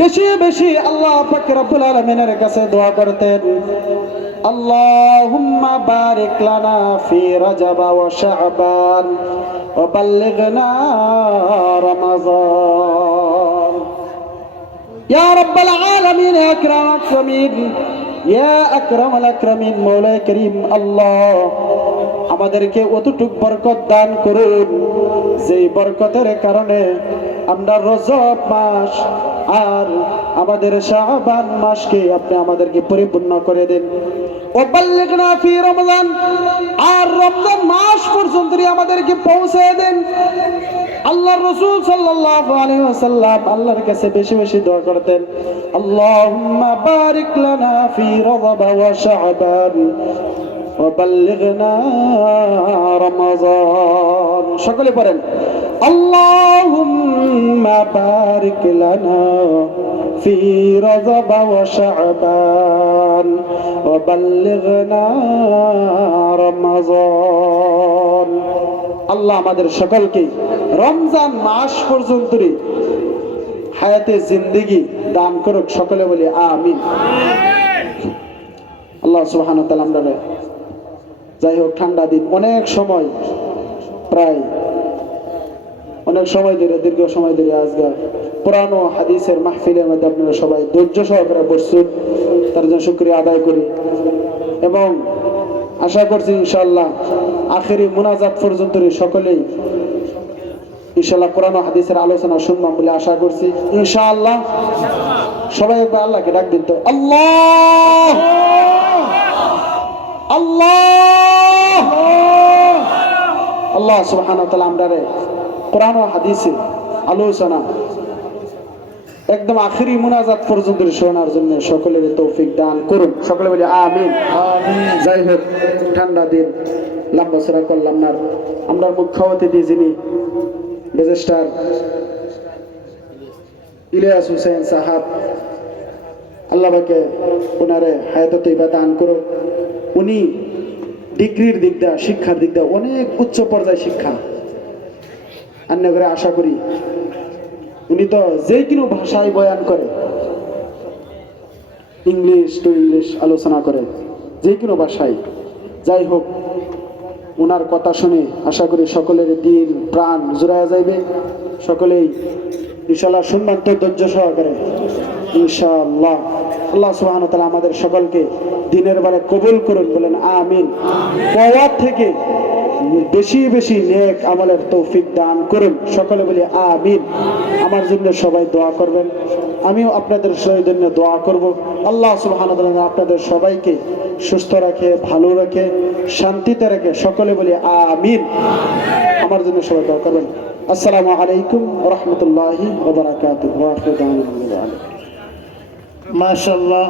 বেশি বেশি আল্লাহ পাক রব্বুল আলামিনের কাছে দোয়া করতেন, আল্লাহুম্মা বারিক লানা ফি রাজাব ওয়া শাবান ওয়া বাল্লিগনা রমাযান। ইয়া রাব্বাল আলামিন, ইয়া আকরামাল আকরামিন, ইয়া আকরামাল আকরামিন, মওলা করিম আল্লাহ আমাদেরকে অতটুক বরকত দান করুন যেই বরকতের কারণে আমরা রজব মাস আর আমাদের শাবান মাসকে আপনি আমাদেরকে পরিপূর্ণ করে দেন। ও বাল্লিগনা ফি রমজান, আর রমজান মাস পর্যন্ত আমাদেরকে পৌঁছে দেন। আল্লাহর রাসূল সাল্লাল্লাহু আলাইহি ওয়াসাল্লাম আল্লাহর কাছে বেশি বেশি দোয়া করতেন, আল্লাহুম্মা বারিক লানা ফি রাজাব ওয়া শাবান ওয়া বাল্লিগনা রমাযান। সকলে পড়েন, আল্লাহুম্মা বারিক লানা ফি রাজাব ওয়া শাবান ওয়া বাল্লিগনা রমাযান। আল্লাহ আমাদের সকলকে রমজান মাস পর্যন্ত হায়াতে জিন্দেগি দান করুক। সকলে বলি আমিন। আল্লাহ সুবহানাহু ওয়া তাআলা আমরা যাই হোক ঠান্ডা দিন অনেক সময় প্রায় অনেক সময় ধরে দীর্ঘ সময় ধরে আজকে পুরানো হাদিসের মাহফিলের মধ্যে আপনারা সবাই ধৈর্য সহকারে বসছেন, তার জন্য শুকরিয়া আদায় করি এবং আশা করছি ইনশাআল্লাহ আখেরি মুনাজাত পর্যন্ত সকলেই ইনশাআল্লাহ কোরআন ও হাদিসের আলোচনা শুনলাম বলে আশা করছি ইনশাআল্লাহ। সবাই একবার আল্লাহকে ডাক দিন তো, আল্লাহ আল্লাহ আল্লাহ সুবহানাহু ওয়া তাআলা আমরারে কোরআন ও হাদিসে আলোচনা একদম আখেরি মুনাজাত পর্যন্ত শোনার জন্য সকলের তৌফিক দান করুন। সকলে বলি আমিন। যাই হোক ঠান্ডা দিন লম্বা চড়া করলাম না। আমরা মুখ্য অতিথি যিনি রেজিস্ট্রার ইলিয়াস হোসেন সাহাব, আল্লাহ পাকে ওনারে হায়াতে তৈবা দান করুন। উনি ডিগ্রির দিক দিয়ে শিক্ষার দিক দিয়ে অনেক উচ্চ পর্যায়ে শিক্ষা আন্য করে আশা করি। উনি তো যে কোনো ভাষায় বয়ান করে, ইংলিশ টু ইংলিশ আলোচনা করে যে কোনো ভাষায়। যাই হোক ওনার কথা শুনে আশা করি সকলের দিন প্রাণ জুড়ায়া যাইবে। সকলেই ইনশাআল্লাহ শুনবেন তো ধৈর্য সহকারে ইনশাআল্লাহ। আল্লাহ সুবহানাহু ওয়া তাআলা আমাদের সকলকে দিনের বেলা কবুল করুন, বলেন আমিন। পওয়ার থেকে বেশি বেশি নেক আমলের তৌফিক দান করুন। সকলে বলি আমিন। আমার জন্য সবাই দোয়া করবেন, আমিও আপনাদের জন্য দোয়া করব। আল্লাহ সুবহানাহু ওয়া তাআলা আপনাদের সবাইকে সুস্থ রাখে, ভালো রাখে, শান্তিতে রাখে। সকলে বলি আমিন। আমার জন্য সবাই দোয়া করবেন। আসসালামু আলাইকুম ওয়া রাহমাতুল্লাহি ওয়া বারাকাতুহু। ওয়া আখিরু দাওয়ানা আলহামদুলিল্লাহ। মাশাআল্লাহ।